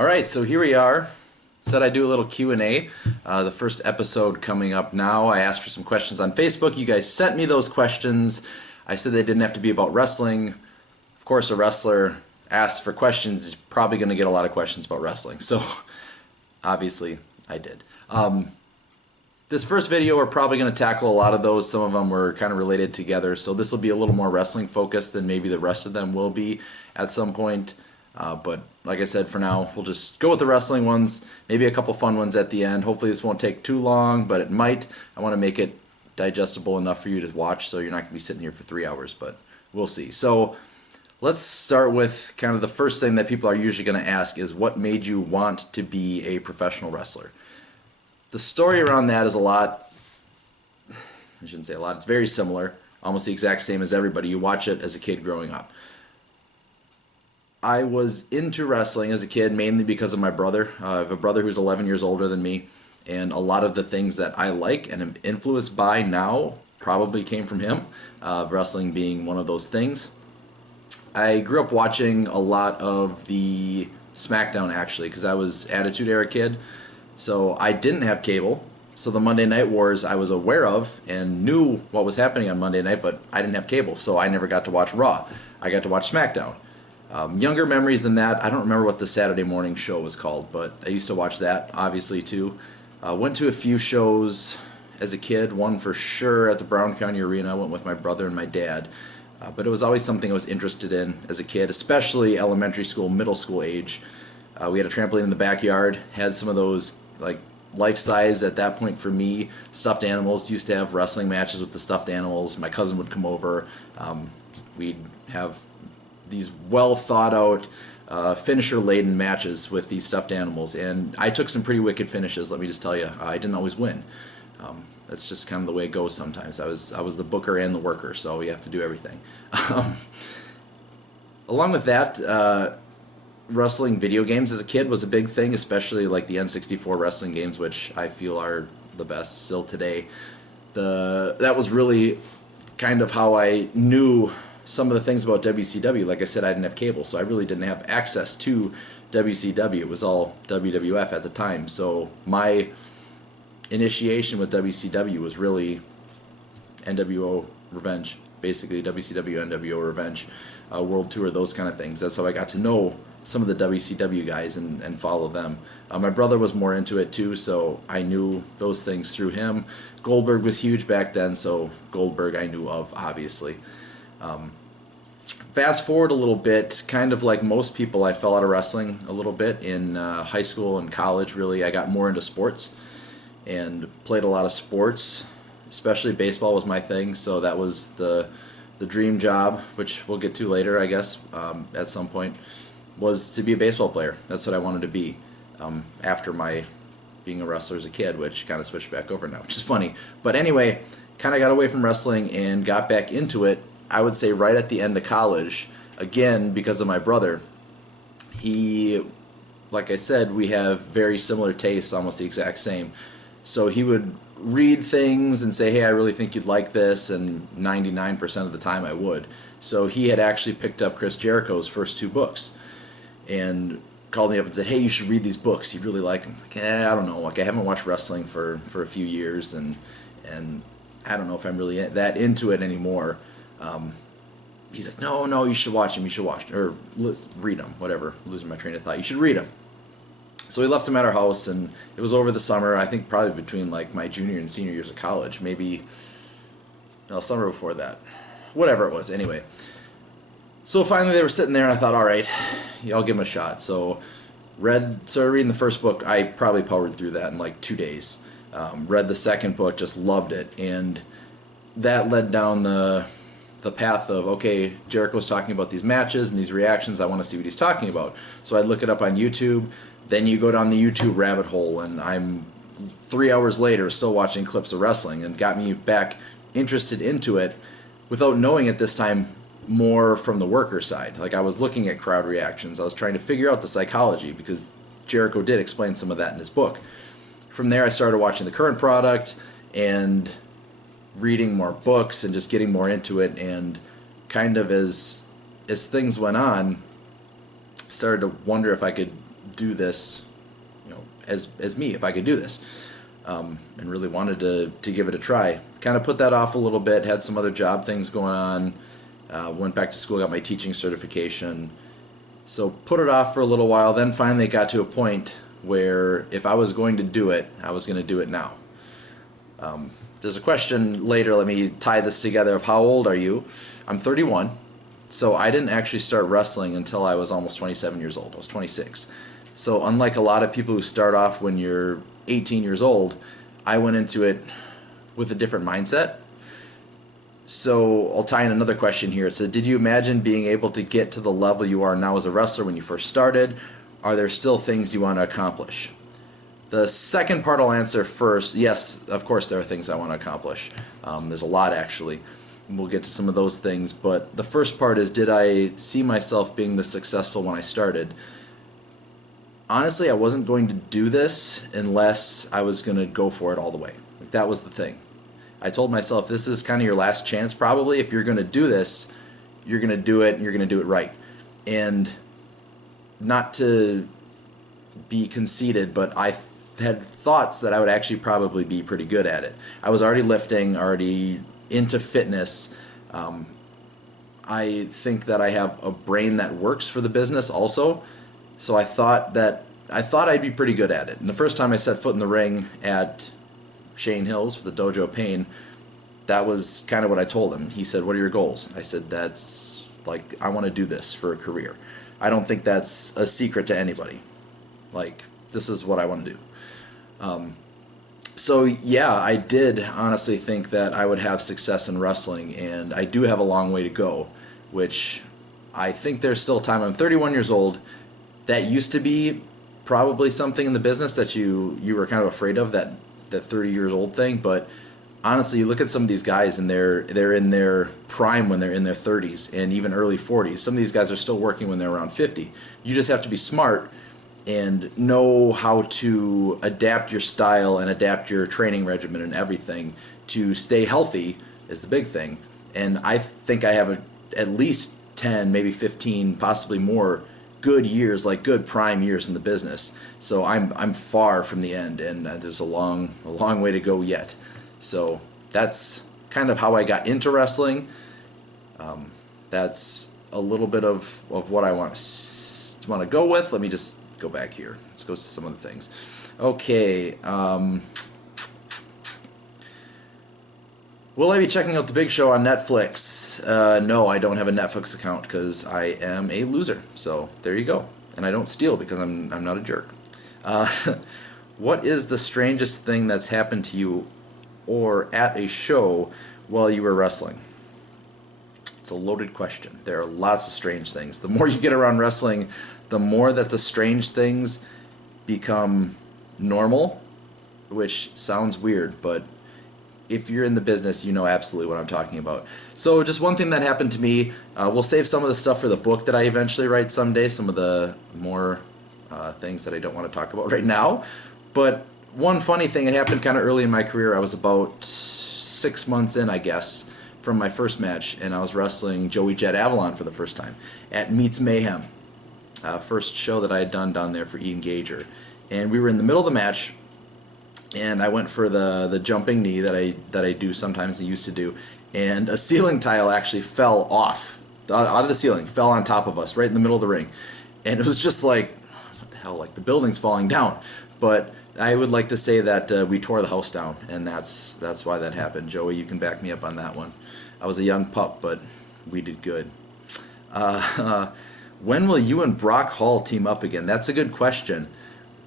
All right, so here we are. Said I'd do a little Q&A. The first episode coming up now. I asked for some questions on Facebook. You guys sent me those questions. I said they didn't have to be about wrestling. Of course, a wrestler asks for questions is probably going to get a lot of questions about wrestling. So, obviously, I did. This first video, we're probably going to tackle a lot of those. Some of them were kind of related together. So this will be a little more wrestling focused than maybe the rest of them will be at some point. But like I said, for now, we'll just go with the wrestling ones, maybe a couple fun ones at the end. Hopefully this won't take too long, but it might. I want to make it digestible enough for you to watch, so you're not going to be sitting here for 3 hours, but we'll see. So let's start with kind of the first thing that people are usually going to ask is, what made you want to be a professional wrestler? The story around that is a lot, I shouldn't say a lot, it's very similar, almost the exact same as everybody. You watch it as a kid growing up. I was into wrestling as a kid mainly because of my brother. I have a brother who's 11 years older than me, and a lot of the things that I like and am influenced by now probably came from him, wrestling being one of those things. I grew up watching a lot of the SmackDown, actually, because I was Attitude Era kid, so I didn't have cable. So the Monday Night Wars I was aware of and knew what was happening on Monday night, but I didn't have cable, so I never got to watch Raw. I got to watch SmackDown. Younger memories than that, I don't remember what the Saturday morning show was called, but I used to watch that, obviously, too. Went to a few shows as a kid, one for sure at the Brown County Arena. I went with my brother and my dad. But it was always something I was interested in as a kid, especially elementary school, middle school age. We had a trampoline in the backyard, had some of those, like, life-size at that point for me, stuffed animals. Used to have wrestling matches with the stuffed animals. My cousin would come over. We'd have these well-thought-out, finisher-laden matches with these stuffed animals, and I took some pretty wicked finishes, let me just tell you. I didn't always win. That's just kind of the way it goes sometimes. I was the booker and the worker, so you have to do everything. Along with that, wrestling video games as a kid was a big thing, especially like the N64 wrestling games, which I feel are the best still today. That was really kind of how I knew some of the things about WCW. Like I said, I didn't have cable, so I really didn't have access to WCW. It was all WWF at the time. So my initiation with WCW was really NWO Revenge, basically WCW, NWO Revenge, World Tour, those kind of things. That's how I got to know some of the WCW guys and follow them. My brother was more into it too, so I knew those things through him. Goldberg was huge back then, so Goldberg I knew of, obviously. Fast forward a little bit, kind of like most people, I fell out of wrestling a little bit in high school and college, really. I got more into sports and played a lot of sports, especially baseball was my thing, so that was the dream job, which we'll get to later, I guess, at some point, was to be a baseball player. That's what I wanted to be after my being a wrestler as a kid, which kind of switched back over now, which is funny. But anyway, kind of got away from wrestling and got back into it, I would say right at the end of college, again, because of my brother. He, like I said, we have very similar tastes, almost the exact same. So he would read things and say, hey, I really think you'd like this, and 99% of the time I would. So he had actually picked up Chris Jericho's first 2 books and called me up and said, hey, you should read these books. You'd really like them. Like, I don't know. Like, I haven't watched wrestling for a few years, and I don't know if I'm really that into it anymore. He's like, no, you should watch him. You should watch, or read them, whatever. I'm losing my train of thought. You should read them. So we left him at our house, and it was over the summer. I think probably between like my junior and senior years of college, maybe no, summer before that, whatever it was. Anyway, so finally they were sitting there, and I thought, all right, yeah, I'll give him a shot. So started reading the first book. I probably powered through that in like 2 days. Read the second book, just loved it, and that led down the path of, okay, Jericho's talking about these matches and these reactions. I want to see what he's talking about. So I'd look it up on YouTube. Then you go down the YouTube rabbit hole, and I'm 3 hours later still watching clips of wrestling, and got me back interested into it without knowing at this time more from the worker side. Like, I was looking at crowd reactions. I was trying to figure out the psychology, because Jericho did explain some of that in his book. From there, I started watching the current product and reading more books and just getting more into it, and kind of as things went on, started to wonder if I could do this, as me, if I could do this. And really wanted to give it a try. Kind of put that off a little bit, had some other job things going on, went back to school, got my teaching certification. So put it off for a little while, then finally got to a point where if I was going to do it, I was going to do it now. There's a question later, let me tie this together, of how old are you? I'm 31, so I didn't actually start wrestling until I was almost 27 years old. I was 26. So unlike a lot of people who start off when you're 18 years old, I went into it with a different mindset. So I'll tie in another question here. It said, did you imagine being able to get to the level you are now as a wrestler when you first started? Are there still things you want to accomplish? The second part I'll answer first. Yes, of course there are things I want to accomplish. There's a lot, actually. We'll get to some of those things. But the first part is, did I see myself being this successful when I started? Honestly, I wasn't going to do this unless I was going to go for it all the way. Like, that was the thing. I told myself, this is kind of your last chance probably. If you're going to do this, you're going to do it, and you're going to do it right. And not to be conceited, but I had thoughts that I would actually probably be pretty good at it. I was already lifting, already into fitness. I think that I have a brain that works for the business also. So I thought I'd be pretty good at it. And the first time I set foot in the ring at Shane Hills for the Dojo Pain, that was kind of what I told him. He said, what are your goals? I said, that's like, I want to do this for a career. I don't think that's a secret to anybody. Like, this is what I want to do. So yeah, I did honestly think that I would have success in wrestling, and I do have a long way to go, which I think there's still time. I'm 31 years old. That used to be probably something in the business that you were kind of afraid of, that 30 years old thing, but honestly, you look at some of these guys and they're in their prime when they're in their 30s and even early 40s. Some of these guys are still working when they're around 50. You just have to be smart and know how to adapt your style and adapt your training regimen and everything to stay healthy is the big thing. And I think I have at least 10, maybe 15, possibly more good years, like good prime years in the business. So I'm far from the end, and there's a long way to go yet. So that's kind of how I got into wrestling. That's a little bit of what I want to go with. Let me just go back here. Let's go to some of the things. Okay. Will I be checking out The Big Show on Netflix? No, I don't have a Netflix account because I am a loser. So there you go. And I don't steal because I'm not a jerk. What is the strangest thing that's happened to you or at a show while you were wrestling? It's a loaded question. There are lots of strange things. The more you get around wrestling, the more that the strange things become normal, which sounds weird, but if you're in the business, you know absolutely what I'm talking about. So just one thing that happened to me, we'll save some of the stuff for the book that I eventually write someday, some of the more things that I don't want to talk about right now. But one funny thing, it happened kind of early in my career. I was about 6 months in, I guess, from my first match, and I was wrestling Joey Jet Avalon for the first time at Meets Mayhem. First show that I had done down there for Ian Gager. And we were in the middle of the match, and I went for the jumping knee that I do sometimes, I used to do, and a ceiling tile actually fell off, out of the ceiling, fell on top of us, right in the middle of the ring. And it was just like, what the hell, like the building's falling down. But I would like to say that we tore the house down, and that's why that happened. Joey, you can back me up on that one. I was a young pup, but we did good. When will you and Brock Hall team up again? That's a good question.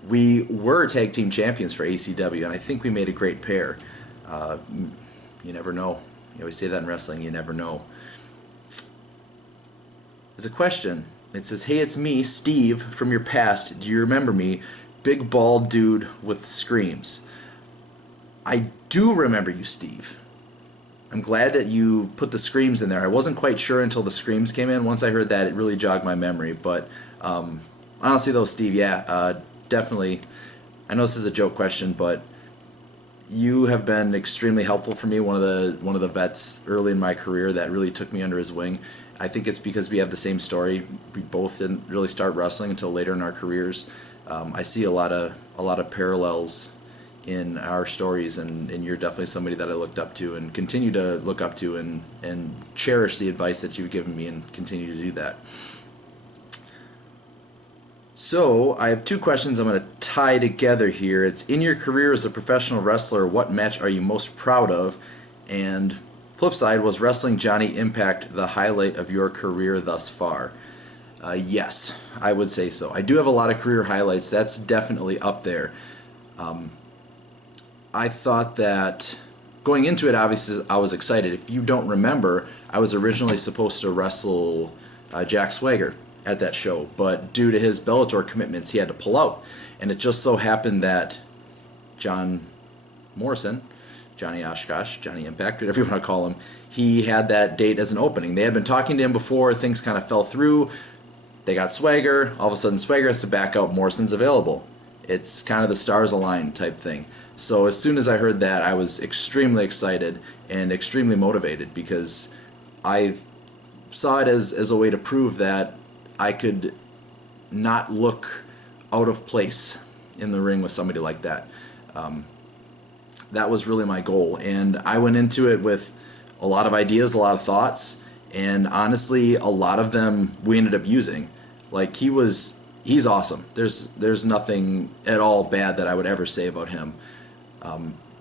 We were tag team champions for ACW, and I think we made a great pair. You never know. You always say that in wrestling, you never know. There's a question. It says, hey, it's me, Steve, from your past. Do you remember me? Big bald dude with screams. I do remember you, Steve. I'm glad that you put the screams in there. I wasn't quite sure until the screams came in. Once I heard that, it really jogged my memory. But honestly, though, Steve, yeah, definitely. I know this is a joke question, but you have been extremely helpful for me. One of the vets early in my career that really took me under his wing. I think it's because we have the same story. We both didn't really start wrestling until later in our careers. I see a lot of parallels in our stories, and you're definitely somebody that I looked up to and continue to look up to, and cherish the advice that you've given me and continue to do that. So I have two questions I'm going to tie together here. It's, in your career as a professional wrestler, what match are you most proud of? And flip side, was Wrestling Johnny Impact the highlight of your career thus far? Yes, I would say so. I do have a lot of career highlights. That's definitely up there. I thought that going into it, obviously, I was excited. If you don't remember, I was originally supposed to wrestle Jack Swagger at that show, but due to his Bellator commitments, he had to pull out. And it just so happened that John Morrison, Johnny Oshkosh, Johnny Impact, whatever you want to call him, he had that date as an opening. They had been talking to him before, things kind of fell through. They got Swagger, all of a sudden Swagger has to back out, Morrison's available. It's kind of the stars aligned type thing. So as soon as I heard that, I was extremely excited and extremely motivated, because I saw it as a way to prove that I could not look out of place in the ring with somebody like that. That was really my goal, and I went into it with a lot of ideas, a lot of thoughts, and honestly, a lot of them we ended up using. Like, he's awesome. There's nothing at all bad that I would ever say about him.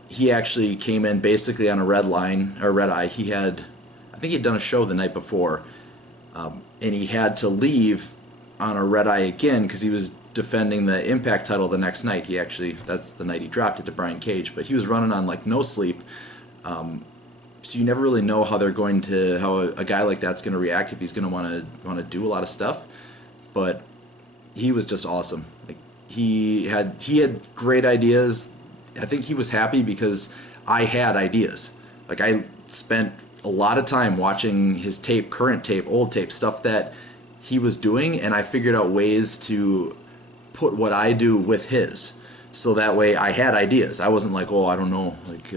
He actually came in basically on a red eye. I think he'd done a show the night before, and he had to leave on a red eye again because he was defending the Impact title the next night. That's the night he dropped it to Brian Cage, but he was running on like no sleep. So you never really know how a guy like that's going to react, if he's going to want to do a lot of stuff. But he was just awesome. Like, he had great ideas. I think he was happy because I had ideas. Like, I spent a lot of time watching his tape, current tape, old tape, stuff that he was doing, and I figured out ways to put what I do with his. So that way I had ideas. I wasn't like, oh, I don't know, like,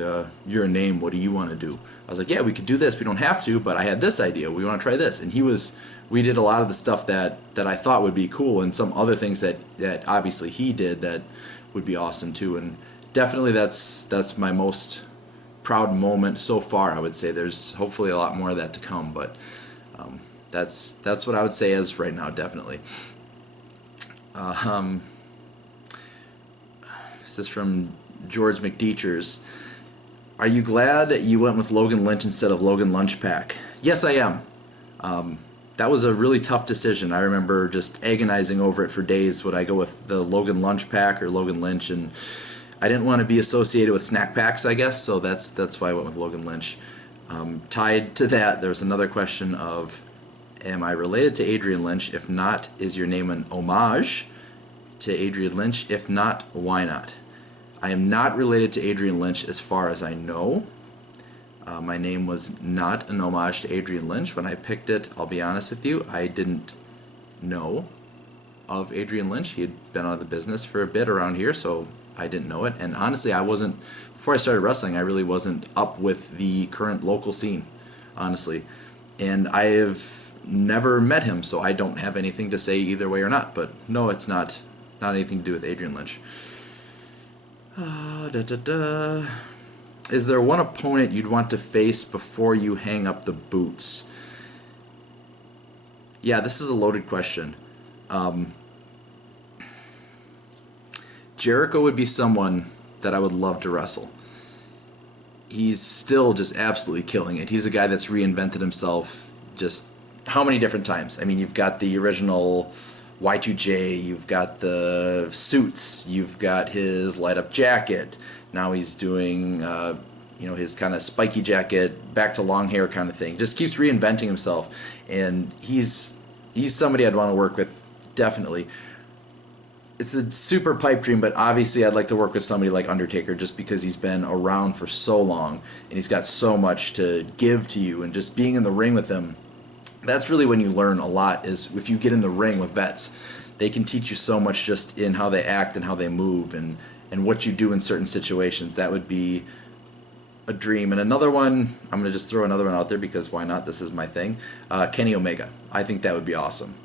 you're a name, what do you want to do? I was like, yeah, we could do this, we don't have to, but I had this idea, we want to try this. And we did a lot of the stuff that I thought would be cool, and some other things that obviously he did that would be awesome too. And definitely that's my most proud moment so far, I would say. There's hopefully a lot more of that to come, but that's what I would say as right now, definitely. This is from George McDeachers. Are you glad you went with Logan Lynch instead of Logan Lunchpack? Yes, I am. That was a really tough decision. I remember just agonizing over it for days. Would I go with the Logan Lunchpack or Logan Lynch? And I didn't want to be associated with snack packs, I guess, so that's why I went with Logan Lynch. Tied to that, there's another question of, am I related to Adrian Lynch? If not, is your name an homage to Adrian Lynch? If not, why not? I am not related to Adrian Lynch as far as I know. My name was not an homage to Adrian Lynch. When I picked it, I'll be honest with you, I didn't know of Adrian Lynch. He had been out of the business for a bit around here, so I didn't know it. And honestly, before I started wrestling, I really wasn't up with the current local scene, honestly. And I have never met him, so I don't have anything to say either way or not. But no, it's not anything to do with Adrian Lynch. Is there one opponent you'd want to face before you hang up the boots? Yeah, this is a loaded question. Jericho would be someone that I would love to wrestle. He's still just absolutely killing it. He's a guy that's reinvented himself just how many different times? I mean, you've got the original Y2J, you've got the suits, you've got his light-up jacket. Now he's doing, his kind of spiky jacket, back to long hair kind of thing. Just keeps reinventing himself, and he's somebody I'd want to work with, definitely. It's a super pipe dream, but obviously I'd like to work with somebody like Undertaker, just because he's been around for so long, and he's got so much to give to you, and just being in the ring with him, that's really when you learn a lot, is if you get in the ring with vets. They can teach you so much just in how they act and how they move and what you do in certain situations. That would be a dream. And another one, I'm going to just throw another one out there because why not? This is my thing. Kenny Omega. I think that would be awesome.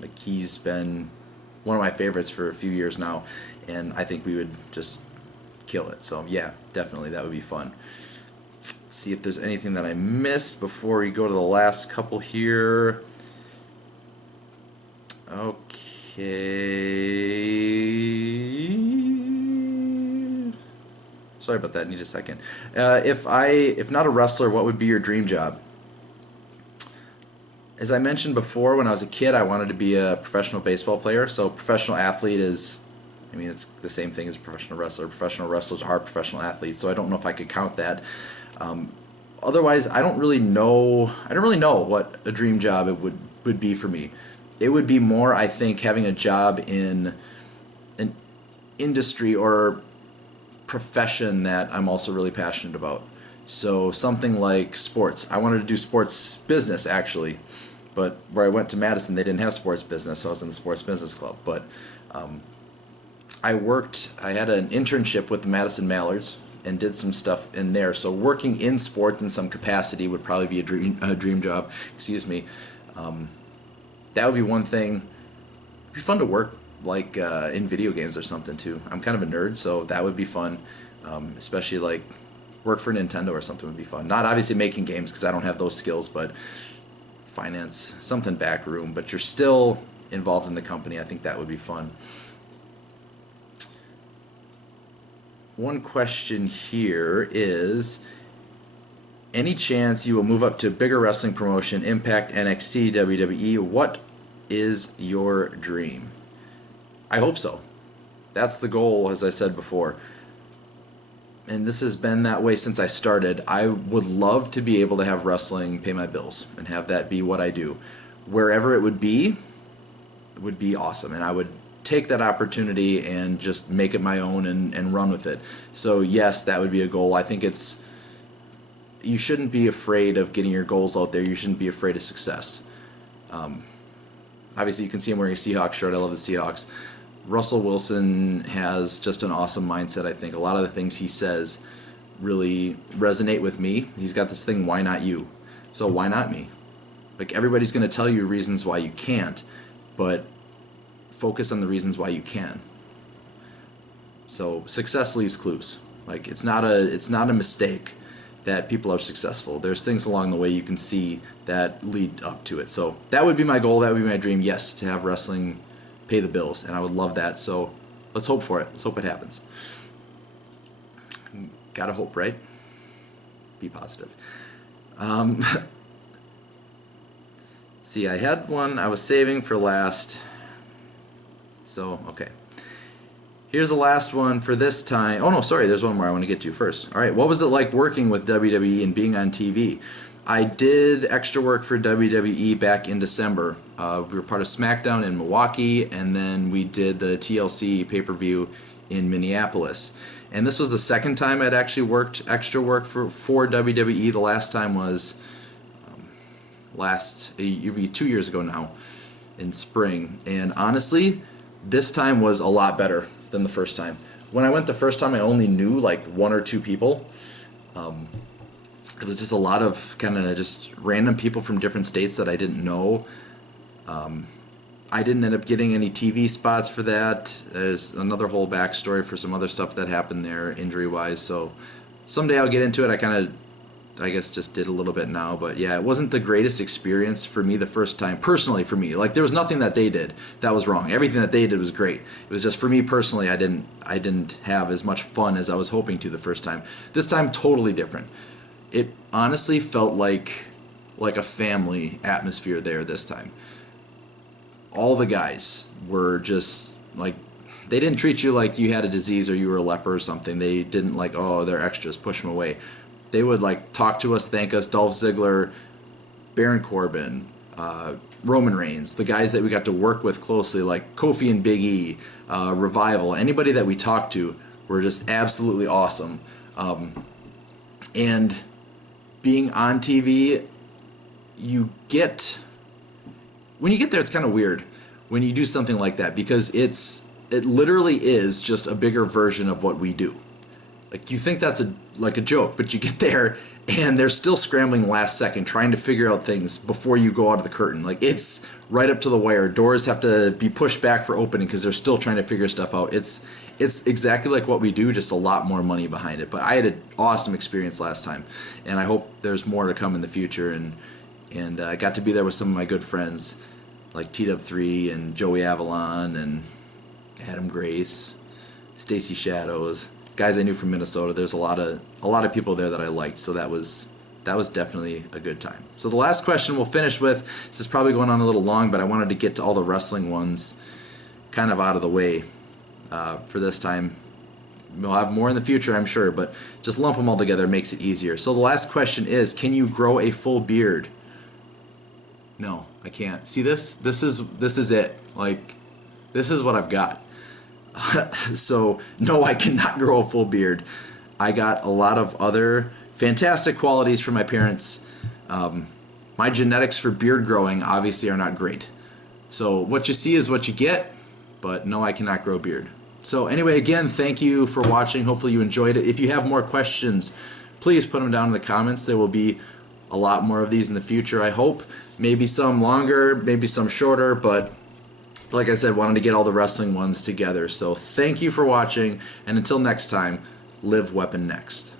Like, he's been one of my favorites for a few years now, and I think we would just kill it. So yeah, definitely that would be fun. Let's see if there's anything that I missed before we go to the last couple here. Okay. Sorry about that. Need a second. If not a wrestler, what would be your dream job? As I mentioned before, when I was a kid, I wanted to be a professional baseball player. So professional athlete is, I mean, it's the same thing as a professional wrestler. Professional wrestlers are professional athletes, so I don't know if I could count that. Otherwise, I don't really know. I don't really know what a dream job it would be for me. It would be more, I think, having a job in an industry or profession that I'm also really passionate about. So something like sports. I wanted to do sports business actually, but where I went to Madison, they didn't have sports business, so I was in the sports business club. But I had an internship with the Madison Mallards and did some stuff in there. So working in sports in some capacity would probably be a dream job. Excuse me. That would be one thing. It'd be fun to work like in video games or something too. I'm kind of a nerd, so that would be fun. Especially like work for Nintendo or something would be fun. Not obviously making games because I don't have those skills, but finance, something back room. But you're still involved in the company. I think that would be fun. One question here is, any chance you will move up to a bigger wrestling promotion, Impact, NXT, WWE? What is your dream? I hope so. That's the goal, as I said before. And this has been that way since I started. I would love to be able to have wrestling pay my bills and have that be what I do. Wherever it would be awesome. And I would take that opportunity and just make it my own and run with it. So yes, that would be a goal. I think you shouldn't be afraid of getting your goals out there. You shouldn't be afraid of success. Obviously, you can see I'm wearing a Seahawks shirt. I love the Seahawks. Russell Wilson has just an awesome mindset, I think. A lot of the things he says really resonate with me. He's got this thing, why not you? So why not me? Like, everybody's going to tell you reasons why you can't, but focus on the reasons why you can. So success leaves clues. Like, it's not a mistake that people are successful. There's things along the way you can see that lead up to it. So that would be my goal. That would be my dream. Yes, to have wrestling pay the bills, and I would love that. So let's hope for it. Let's hope it happens. Gotta hope, right? Be positive. See, I had one I was saving for last. So, okay. Here's the last one for this time. Oh, no, sorry, there's one more I want to get to first. All right, what was it like working with WWE and being on TV? I did extra work for WWE back in December. We were part of SmackDown in Milwaukee, and then we did the TLC pay-per-view in Minneapolis. And this was the second time I'd actually worked extra work for WWE. The last time was it'd be 2 years ago now, in spring. And honestly, this time was a lot better than the first time. When I went the first time, I only knew like one or two people. It was just a lot of kind of just random people from different states that I didn't know. I didn't end up getting any TV spots for that. There's another whole backstory for some other stuff that happened there injury-wise. So someday I'll get into it. I guess just did a little bit now. But yeah, it wasn't the greatest experience for me the first time. Personally for me. Like, there was nothing that they did that was wrong. Everything that they did was great. It was just for me personally, I didn't have as much fun as I was hoping to the first time. This time, totally different. It honestly felt like a family atmosphere there this time. All the guys were just like, they didn't treat you like you had a disease or you were a leper or something. They didn't like, oh, they're extras, push them away. They would like talk to us, thank us. Dolph Ziggler, Baron Corbin, Roman Reigns, the guys that we got to work with closely, like Kofi and Big E, Revival, anybody that we talked to were just absolutely awesome. And being on TV, when you get there, it's kind of weird when you do something like that, because it literally is just a bigger version of what we do. Like you think that's a joke, but you get there and they're still scrambling last second trying to figure out things before you go out of the curtain. Like it's right up to the wire. Doors have to be pushed back for opening because they're still trying to figure stuff out. It's exactly like what we do, just a lot more money behind it. But I had an awesome experience last time, and I hope there's more to come in the future. And I got to be there with some of my good friends like T-Dub3 and Joey Avalon and Adam Grace, Stacy Shadows, guys I knew from Minnesota. There's a lot of people there that I liked, so that was definitely a good time. So the last question we'll finish with, this is probably going on a little long, but I wanted to get to all the wrestling ones kind of out of the way for this time. We'll have more in the future, I'm sure, but just lump them all together makes it easier. So the last question is, can you grow a full beard? No, I can't. See this? This is it. Like, this is what I've got. So no, I cannot grow a full beard. I got a lot of other fantastic qualities from my parents. My genetics for beard growing obviously are not great. So what you see is what you get, but no, I cannot grow a beard. So anyway, again, thank you for watching. Hopefully you enjoyed it. If you have more questions, please put them down in the comments. There will be a lot more of these in the future, I hope. Maybe some longer, maybe some shorter, but like I said, wanted to get all the wrestling ones together. So thank you for watching, and until next time, live Weapon Next.